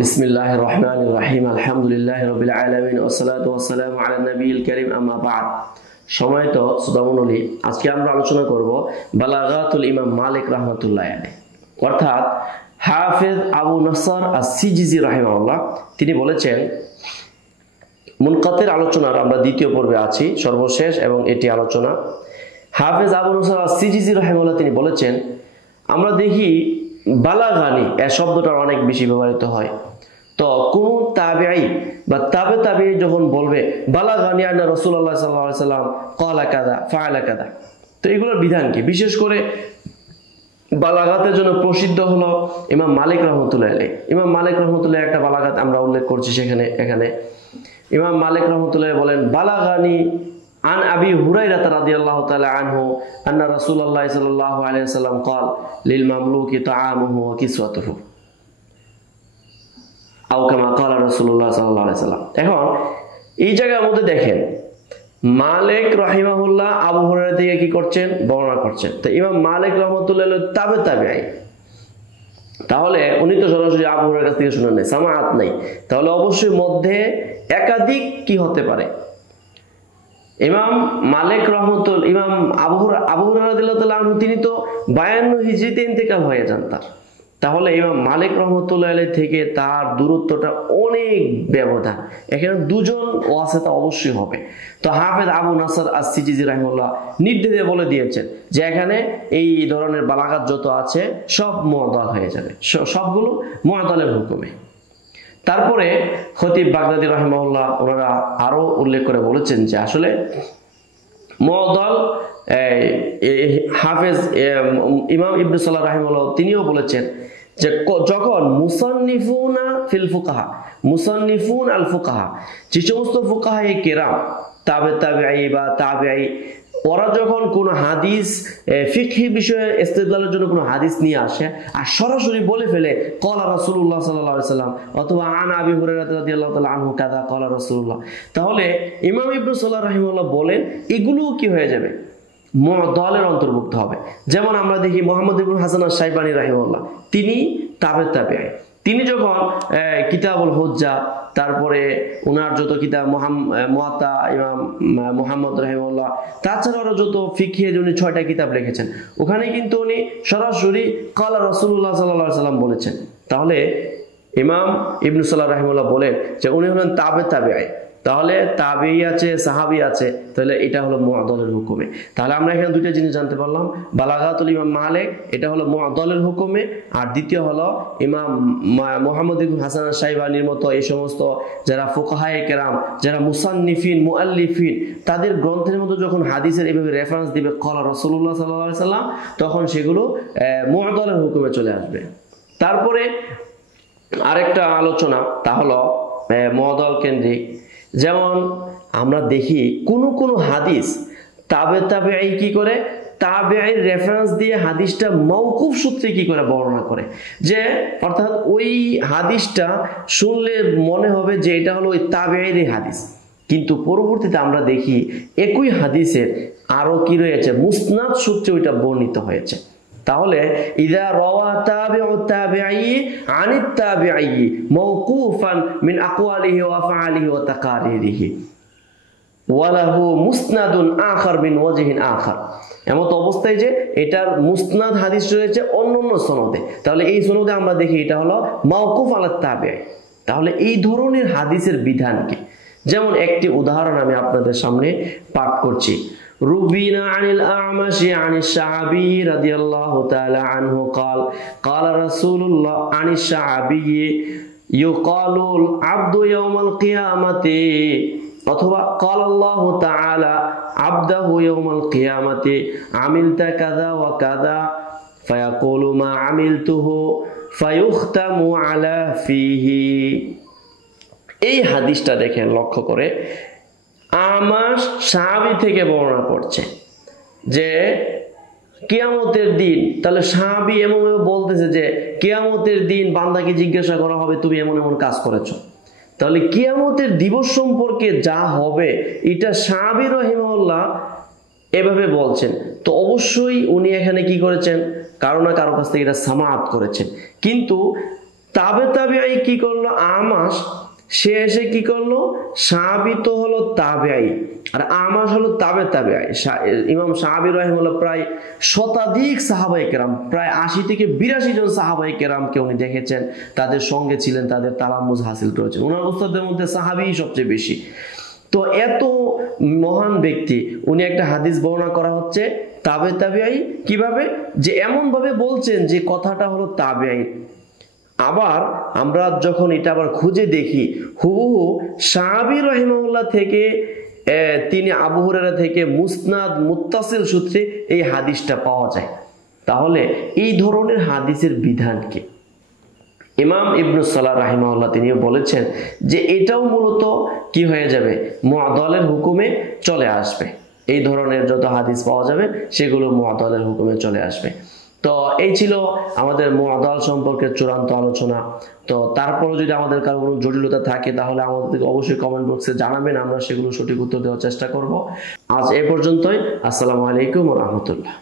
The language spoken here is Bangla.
বিসমিল্লাহির রহমানির রহিম আলহামদুলিল্লাহি রাব্বিল আলামিন ওয়াসসালাতু ওয়াসসালামু আলা নবিয়িল কারীম আম্মা বা'দ। সম্মানিত শ্রোতামণ্ডলী, আজকে আমরা আলোচনা করব বালাগাতুল ইমাম মালিক রাহমাতুল্লাহি আলাইহি, অর্থাৎ হাফেজ আবু নসর আস-সিজিজি রাহিমাহুল্লাহ। তিনি বলেছেন, মুনকাতির আলোচনার আমরা দ্বিতীয় পর্বে আছি, সর্বশেষ এবং এটি আলোচনা। হাফেজ আবু নসর আস-সিজিজি রাহিমাহুল্লাহ তিনি বলেছেন, আমরা দেখি বালাগানি এ শব্দটা অনেক বেশি ব্যবহৃত হয়। তো কোন তাবেঈ বা তাবেঈ যখন বলবে বালাগানি আন্না রাসূলুল্লাহ সাল্লাল্লাহু আলাইহি সাল্লাম ক্বালা কাযা ফাআলা কাযা, তো এগুলোর বিধান কি? বিশেষ করে বালাগাতের জন্য প্রসিদ্ধ হলো ইমাম মালিক রাহমাতুল্লাহ আলাইহি। ইমাম মালিক রাহমাতুল্লাহ একটা বালাগাত আমরা উল্লেখ করছি এখানে ইমাম মালিক রাহমাতুল্লাহ বলেন, বালাগানি আন আবি হুরায়রা রাদিয়াল্লাহু তাআলা আনহু আন্না রাসূলুল্লাহ সাল্লাল্লাহু আলাইহি ওয়াসাল্লাম ক্বাল লিল মামলুকি তাআমুহু ওয়া কিসওয়াতুহু আও কামা ক্বালা রাসূলুল্লাহ সাল্লাল্লাহু আলাইহি ওয়াসাল্লাম। এখন এই জায়গার মধ্যে দেখেন, মালিক রাহিমাহুল্লাহ আবু হুরায়রা থেকে কি করছেন? বর্ণনা করছেন। তো ইমাম মালিক রাহমাতুল্লাহ তাবেঈ, তাহলে উনি তো সরাসরি আবু হুরায়রার কাছ থেকে শুনেন নাই, সামাআত নাই। তাহলে অবশ্যই মধ্যে একাধিক কি হতে পারে? ইমাম মালিক রহমতুল্লাহ, ইমাম আবু হুরায়রা রাদিয়াল্লাহু তাআলা আনহু তিনি তো 52 হিজরিতে ইন্তেকাল হয়ে যান তাহলে ইমাম মালিক রহমতুল্লাহ আলাইহি থেকে তার দূরত্বটা অনেক ব্যবধান। এখানে দুজন ওয়াসিতা অবশ্যই হবে। তো হাফেজ আবু নসর আস-সিজিজি রাহিমাহুল্লাহ নির্দ্বিধায় বলে দিয়েছেন যে এখানে এই ধরনের বালাগাত যত আছে সব মুআদ্দাল হয়ে যাবে, সবগুলো মুআদ্দালের হুকুমে। তারপরে খতিব বাগদাদি রাহিমাহুল্লাহ ওনারা আরো উল্লেখ করে বলেছেন যে আসলে মুআদ্দাল, হাফেজ ইমাম ইবনে সালাহ রাহিমাহুল্লাহ তিনিও বলেছেন যে যখন মুসান্নিফুন আল ফুকাহা, যে সমস্ত ফুকাহায়ে কেরাম তাবেঈ বা তাবেঈ, ওরা যখন কোন হাদিস ফিকহি বিষয়ে ইস্তেদলালের জন্য কোন হাদিস নিয়ে আসে আর সরাসরি বলে ফেলে ক্বালা রাসূলুল্লাহ সাল্লাল্লাহু আলাইহি সাল্লাম অথবা আন আবি হুরায়রা রাদিয়াল্লাহু তাআলা আনহু কাযা ক্বালা রাসূলুল্লাহ, তাহলে ইমাম ইবনে সালাহ রাহিমাহুল্লাহ বলেন এগুলো কি হয়ে যাবে? মুআদ্দালের অন্তর্ভুক্ত হবে। যেমন আমরা দেখি মুহাম্মদ ইবনে হাসান আশ-শাইবানী রাহিমাহুল্লাহ তিনি তাবেঈ, তিনি যখন কিতাবুল হুজ্জা, তারপরে ওনার যত কিতাব মুয়াত্তা ইমাম মুহাম্মদ রাহিমাহুল্লাহ, তাছাড়া আরো যত ফিকহে উনি 6টা কিতাব লিখেছেন, ওখানে কিন্তু উনি সরাসরি ক্বালা রাসূলুল্লাহ সাল্লাল্লাহু আলাইহি সাল্লাম বলেছেন। তাহলে ইমাম ইবনে সালাহ রাহিমাহুল্লাহ বলেন যে উনি হলেন তাবেঈ। তাহলে তাবেঈ আছে, সাহাবী আছে, তাহলে এটা হলো মুআদ্দালের হুকুমে। তাহলে আমরা এখানে দুইটা জিনিস জানতে পারলাম, বালাগাতুল ইমাম মালিক এটা হলো মুআদ্দালের হুকুমে, আর দ্বিতীয় হলো ইমাম মুহাম্মদ ইবনে হাসান আশ-শাইবানীর মতো এই সমস্ত যারা ফুকাহায়ে কেরাম, যারা মুসান্নিফিন মুআল্লিফিন, তাদের গ্রন্থের মধ্যে যখন হাদিসের এইভাবে রেফারেন্স দিবে ক্বালা রাসূলুল্লাহ সাল্লাল্লাহু আলাইহি সাল্লাম, তখন সেগুলো মুআদ্দালের হুকুমে চলে আসবে। তারপরে আরেকটা আলোচনা, তা হলো মুআদ্দাল কেন্দ্রিক। যেমন আমরা দেখি কোন হাদিস তাবেঈ কি করে, তাবেঈর রেফারেন্স দিয়ে হাদিসটা মাওকুফ সূত্রে কি করে বর্ণনা করে, যে অর্থাৎ ওই হাদিসটা শুনলে মনে হবে যে এটা হলো ওই তাবেঈর হাদিস, কিন্তু পরবর্তীতে আমরা দেখি একই হাদিসের আরো কি রয়েছে, মুসনাদ সূত্রে ওইটা বর্ণিত হয়েছে। তাহলে ইযা রাওয়া তাবিউ তাবিঈ আনিত তাবিঈ মাওকুফান মিন আকওয়ালিহি ওয়া আফআলিহি ওয়া তাকারিরিহি ওয়া লাহু মুসনাদুন আখার মিন ওয়াজহিন আখার, এমন অবস্থায় যে এটার মুসনাদ হাদিস রয়েছে অন্যান্য সনদে, তাহলে এই সনদে আমরা দেখি এটা হলো মাওকুফ আলা তাবিঈ। তাহলে এই ধরনের হাদিসের বিধান কি? যেমন একটি উদাহরণ আমি আপনাদের সামনে পাঠ করছি। রুবিনা আনিল আ'মাশি আনিশ শাআবী রাদিয়াল্লাহু তাআলা আনহু قال قال رسول الله عن الشعبي يقال العبد يوم القيامة অথবা قال الله تعالى عبده يوم القيامة عملت كذا وكذا فيقول ما عملته فيختم على فيه। এই হাদিসটা দেখেন, লক্ষ্য করে আমার সাহাবী থেকে বর্ণনা করছে যে কিয়ামতের দিন, তাহলে সাহাবী এমনভাবে বলতেছে যে কিয়ামতের দিন বান্দাকে জিজ্ঞাসা করা হবে তুমি এমন এমন কাজ করেছো। তাহলে কিয়ামতের দিবস সম্পর্কে যা হবে এটা সাহাবী রাহিমাহুল্লাহ এভাবে বলছেন। তো অবশ্যই উনি এখানে কি করেছেন, কারো না কারো কাছ থেকে এটা সামাআত করেছেন। কিন্তু তাবে তাবিঈ কি করলো, আমাশ, সে এসে কি করলো, সাহাবী তো হলো তাবেঈ আর আমাশ হলো তাবে তাবেঈ। ইমাম সাহাবী রাহিমাহুল্লাহ প্রায় শতাধিক সাহাবায়ে কেরাম, প্রায় 80 থেকে 82 জন সাহাবায়ে কেরামকে উনি দেখেছেন, তাদের সঙ্গে ছিলেন, তাদের তালাম্মুজ হাসিল করেছেন। ওনার উস্তাদের মধ্যে সাহাবীই সবচেয়ে বেশি। তো এত মহান ব্যক্তি, উনি একটা হাদিস বর্ণনা করা হচ্ছে তাবে তাবেঈ, কিভাবে যে এমন ভাবে বলছেন যে কথাটা হলো তাবেঈ। আবার আমরা যখন এটা আবার খুঁজে দেখি, হুবহু সাহাবী রাহিমাহুল্লাহ থেকে তিনি আবু হুরায়রা থেকে মুসনাদ মুত্তাসিল সূত্রে এই হাদিসটা পাওয়া যায়। তাহলে এই ধরনের হাদিসের বিধান কি? ইমাম ইবনুস সালাহ রাহিমাহুল্লাহ তিনি বলেছেন যে এটাও মূলত কি হয়ে যাবে, মুআদালের হুকুমে চলে আসবে। এই ধরনের যত হাদিস পাওয়া যাবে সেগুলো মুআদালের হুকুমে চলে আসবে। তো এই ছিল আমাদের মুআদাল সম্পর্কে চূড়ান্ত আলোচনা। তো তারপরে যদি আমাদের কারো কোনো জটিলতা থাকে তাহলে আমাদেরকে অবশ্যই কমেন্ট বক্সে জানাবেন, আমরা সেগুলো সঠিক উত্তর দেওয়ার চেষ্টা করব। আজ এ পর্যন্তই। আসসালামু আলাইকুম ওয়া রাহমাতুল্লাহ।